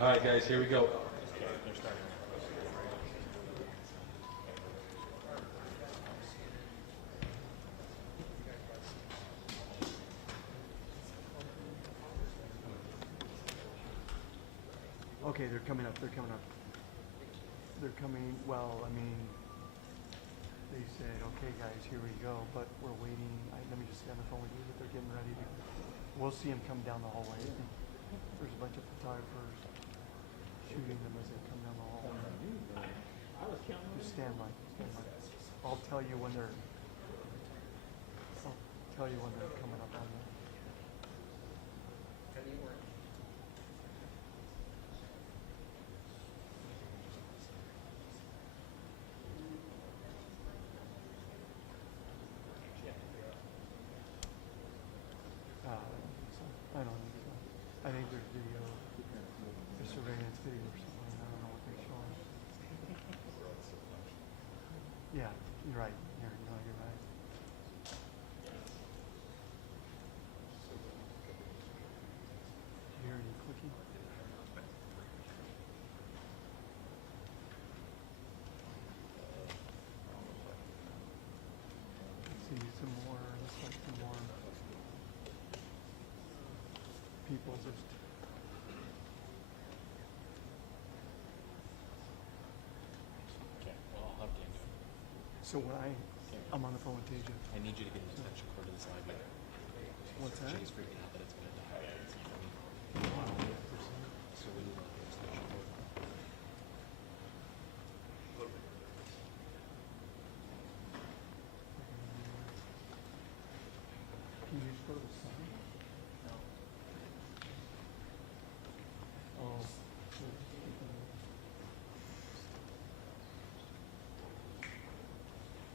All right, guys, here we go. Okay, they're coming up. They're coming up. They're coming. Well, I mean, they said, "Okay, guys, here we go," but we're waiting. Let me just stay on the phone with you. But they're getting ready to. We'll see them come down the hallway. There's a bunch of photographers shooting them as they come down the hallway. Just stand by. Stand by. I'll tell you when they're. I'll tell you when they're coming up on the. I don't think so. I think there's video, there's surveillance video or something. I don't know what they're showing. Yeah, you're right. You're right. Do you hear any clicking? Let's see some more. Looks like some more. People just okay, well, I'll have Dan do it. so when I'm on the phone with Teja. I need you to get an extension cord to this library. What's that? Jay's freaking out that it's going to die. So we need an extension cord. Can you just go to the side? No. Oh.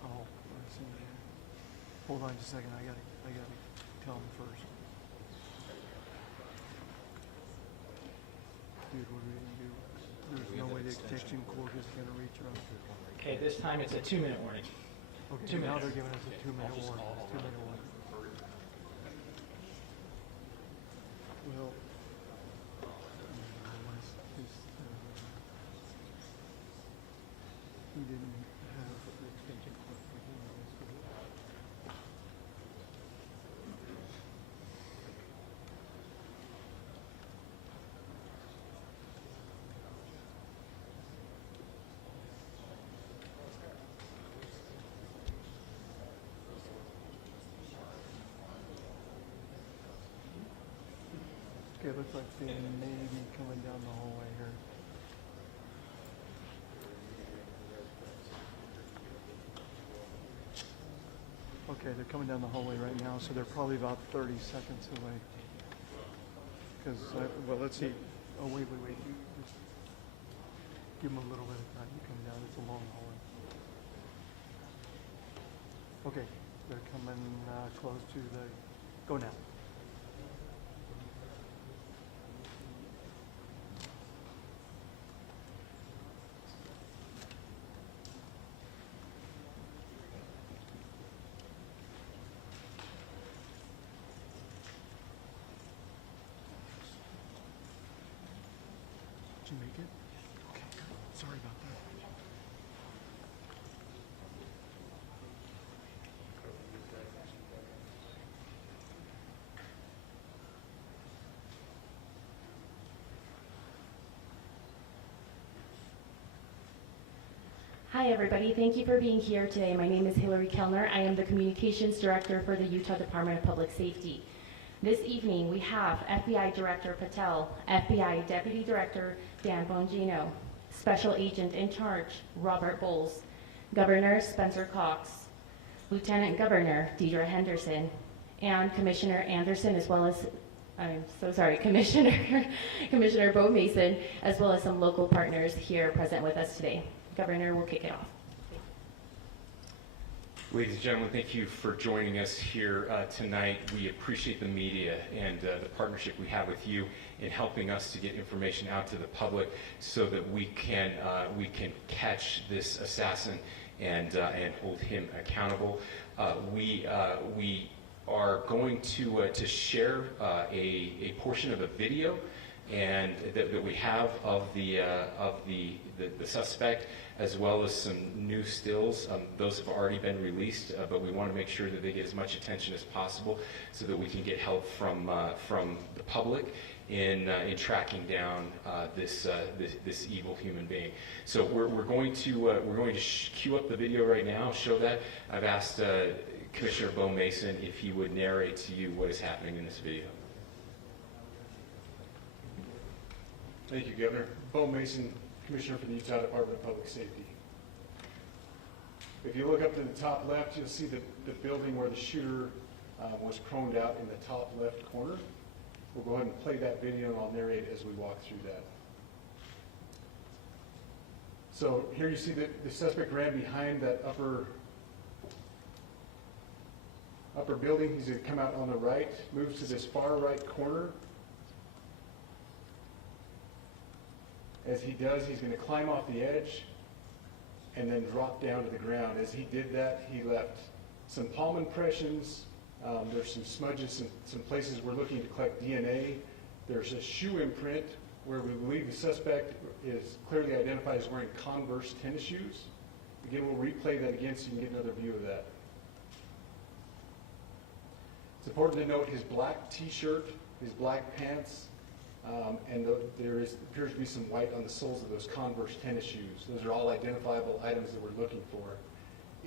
Oh, I see. Hold on just a second. I gotta tell him first. Dude, what are we gonna do? There's no way the extension cord is gonna reach around. Okay, this time it's a 2-minute warning. Okay, 2 now minutes. they're giving us a 2-minute warning. I'll 2-minute warning. Well, he didn't have the extension cord for him. Okay, it looks like they may be coming down the hallway here. Okay, they're coming down the hallway right now, so they're probably about 30 seconds away. Because, well, let's see. Oh, wait. You just give them a little bit of time to come down. It's a long hallway. Okay, they're coming close to the... Go now. Did you make it? Okay, good. Sorry about that. Hi, everybody. Thank you for being here today. My name is Hillary Kellner. I am the Communications Director for the Utah Department of Public Safety. This evening, we have FBI Director Patel, FBI Deputy Director Dan Bongino, Special Agent in Charge Robert Bowles, Governor Spencer Cox, Lieutenant Governor Deidre Henderson, and Commissioner Anderson, as well as, Commissioner Bo Mason, as well as some local partners here present with us today. Governor, we'll kick it off. Ladies and gentlemen, thank you for joining us here tonight. We appreciate the media and the partnership we have with you in helping us to get information out to the public so that we can catch this assassin and hold him accountable. We are going to share a portion of a video and that we have of the suspect, as well as some new stills. Those have already been released, but we want to make sure that they get as much attention as possible so that we can get help from the public in tracking down this evil human being. So we're going to cue up the video right now, show that. I've asked Commissioner Bo Mason if he would narrate to you what is happening in this video. Thank you, Governor. Bo Mason, Commissioner for the Utah Department of Public Safety. If you look up to the top left, you'll see the building where the shooter was proned out in the top left corner. We'll go ahead and play that video, and I'll narrate as we walk through that. So here you see that the suspect ran behind that upper building. He's going to come out on the right, moves to this far right corner. As he does, he's going to climb off the edge and then drop down to the ground. As he did that, he left some palm impressions. There's some smudges, some places we're looking to collect DNA. There's a shoe imprint where we believe the suspect is clearly identified as wearing Converse tennis shoes. Again, we'll replay that again so you can get another view of that. It's important to note his black t-shirt, his black pants, and there appears to be some white on the soles of those Converse tennis shoes. Those are all identifiable items that we're looking for.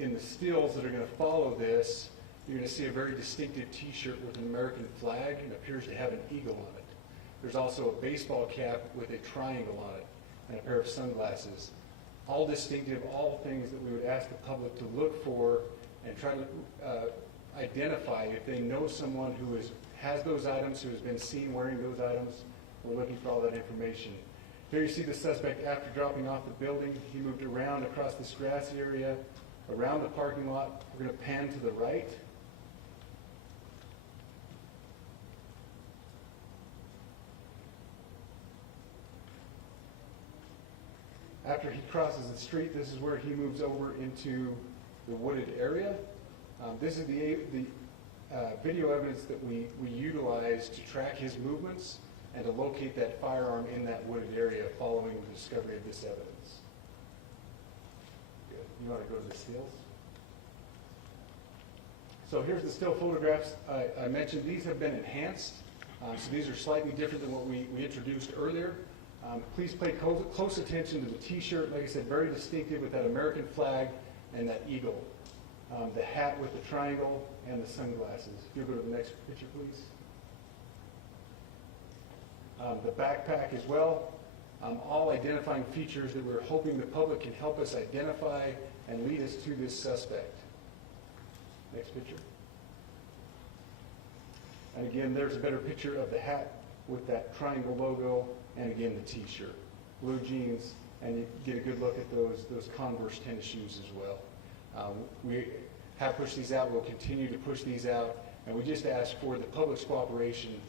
In the stills that are going to follow this, you're going to see a very distinctive t-shirt with an American flag and appears to have an eagle on it. There's also a baseball cap with a triangle on it and a pair of sunglasses. All distinctive, all things that we would ask the public to look for and try to identify if they know someone who has those items, who has been seen wearing those items. We're looking for all that information. Here you see the suspect after dropping off the building. He moved around across this grassy area, around the parking lot. We're going to pan to the right. After he crosses the street, this is where he moves over into the wooded area. This is the video evidence that we utilize to track his movements and to locate that firearm in that wooded area following the discovery of this evidence. Good. You want to go to the stills? So here's the still photographs. I mentioned these have been enhanced. So these are slightly different than what we introduced earlier. Please pay close attention to the t-shirt. Like I said, very distinctive with that American flag and that eagle. The hat with the triangle and the sunglasses. If you'll go to the next picture, please. The backpack as well. All identifying features that we're hoping the public can help us identify and lead us to this suspect. Next picture. And again, there's a better picture of the hat with that triangle logo, and again the t-shirt. Blue jeans, and you get a good look at those Converse tennis shoes as well. We have pushed these out. We'll continue to push these out, and we just ask for the public's cooperation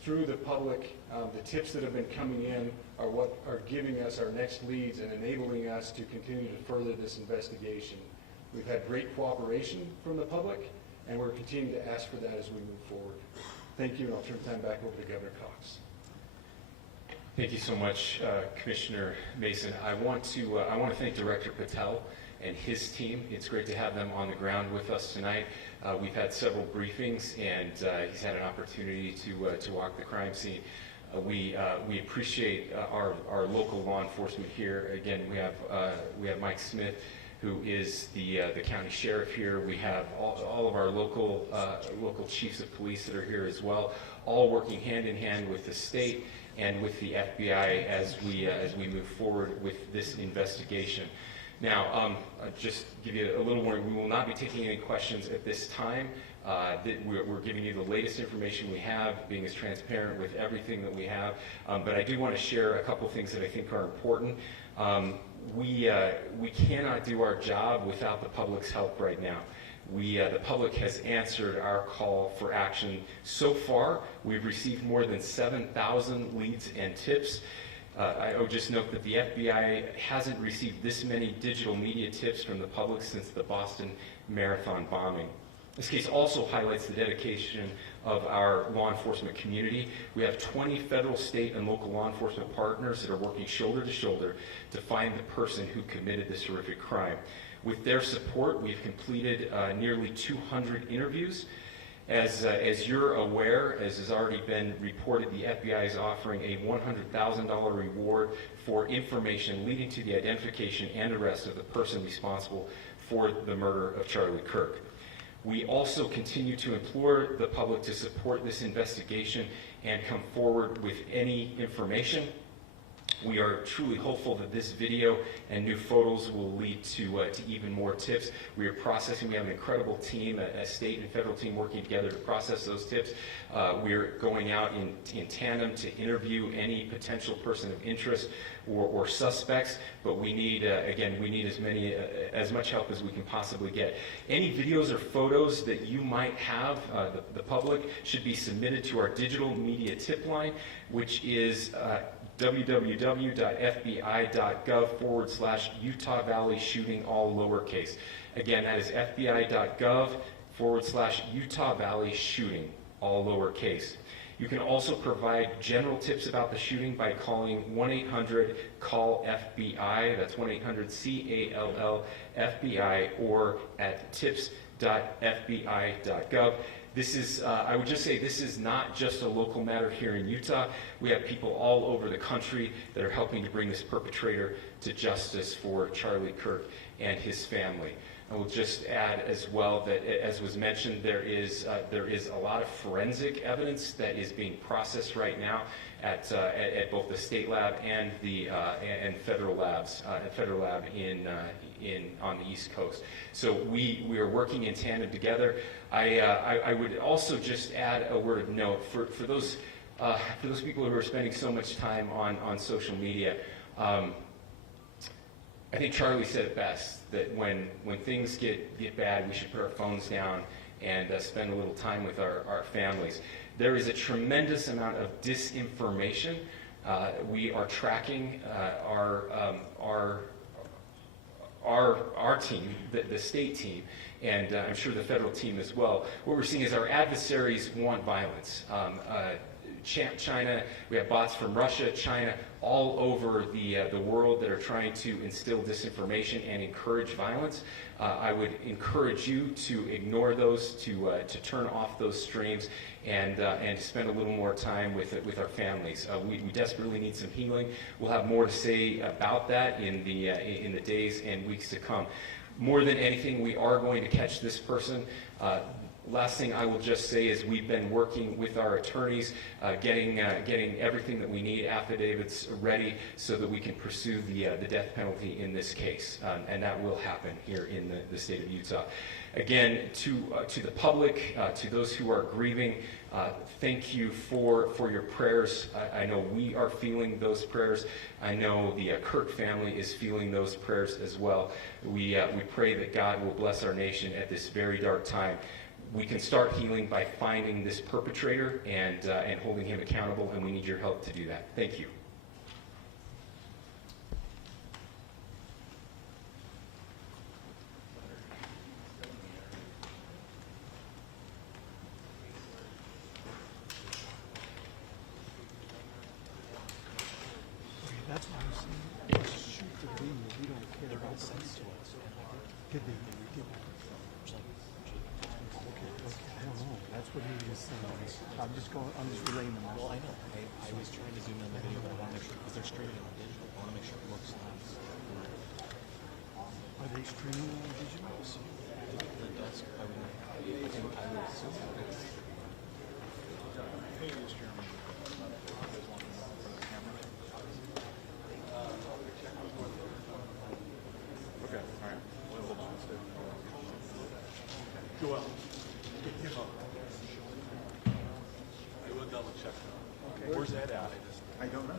through the public. The tips that have been coming in are what are giving us our next leads and enabling us to continue to further this investigation. We've had great cooperation from the public, and we're continuing to ask for that as we move forward. Thank you, and I'll turn the time back over to Governor Cox. Thank you so much, Commissioner Mason. I want to thank Director Patel and his team. It's great to have them on the ground with us tonight. We've had several briefings, and he's had an opportunity to walk the crime scene. We appreciate our local law enforcement here. Again, we have Mike Smith, who is the county sheriff here. We have all of our local chiefs of police that are here as well, all working hand in hand with the state and with the FBI as we move forward with this investigation. Now, just give you a little warning, we will not be taking any questions at this time. We're giving you the latest information we have, being as transparent with everything that we have. But I do want to share a couple things that I think are important. We cannot do our job without the public's help right now. The public has answered our call for action. So far, we've received more than 7,000 leads and tips. I would just note that the FBI hasn't received this many digital media tips from the public since the Boston Marathon bombing. This case also highlights the dedication of our law enforcement community. We have 20 federal, state, and local law enforcement partners that are working shoulder to shoulder to find the person who committed this horrific crime. With their support, we've completed nearly 200 interviews. As you're aware, as has already been reported, the FBI is offering a $100,000 reward for information leading to the identification and arrest of the person responsible for the murder of Charlie Kirk. We also continue to implore the public to support this investigation and come forward with any information. We are truly hopeful that this video and new photos will lead to even more tips. We are processing. We have an incredible team, a state and federal team working together to process those tips. We are going out in tandem to interview any potential person of interest or suspects. But we need, again, we need as much help as we can possibly get. Any videos or photos that you might have, the public, should be submitted to our digital media tip line, which is www.fbi.gov/Utah Valley shooting, all lowercase. Again, that is fbi.gov/Utah Valley shooting, all lowercase. You can also provide general tips about the shooting by calling 1-800-CALL-FBI. That's 1-800-CALL-FBI, or at tips.fbi.gov. This is, I would just say, this is not just a local matter here in Utah. We have people all over the country that are helping to bring this perpetrator to justice for Charlie Kirk and his family. I will just add as well that, as was mentioned, there is a lot of forensic evidence that is being processed right now at both the state lab and the federal labs, federal lab on the East Coast. So we are working in tandem together. I would also just add a word of note for those people who are spending so much time on social media. I think Charlie said it best, that when things get bad, we should put our phones down and spend a little time with our families. There is a tremendous amount of disinformation. We are tracking our team, the state team, and I'm sure the federal team as well. What we're seeing is our adversaries want violence. China, we have bots from Russia, China, all over the world that are trying to instill disinformation and encourage violence. I would encourage you to ignore those, to turn off those streams, and spend a little more time with our families. We desperately need some healing. We'll have more to say about that in the days and weeks to come. More than anything, we are going to catch this person. Last thing I will just say is we've been working with our attorneys, getting everything that we need, affidavits ready, so that we can pursue the death penalty in this case, and that will happen here in the state of Utah. Again, to the public, to those who are grieving, thank you for your prayers. I know we are feeling those prayers. I know the Kirk family is feeling those prayers as well. We pray that God will bless our nation at this very dark time. We can start healing by finding this perpetrator and holding him accountable, and we need your help to do that. Thank you. That's what I'm saying. Shoot the video. We don't care about the rest. Did they? I don't know. That's what he was saying. I'm just relaying them Well, all. I know. I was trying to zoom in on the video, but I want to make sure, because they're streaming it on digital, I want to make sure it looks nice. Are they streaming on digital? The desk, I would assume it is. Hey, Mr. Chairman. Okay, all right. Hold on. Joel. I will double check. Okay. Where's that at? I don't know.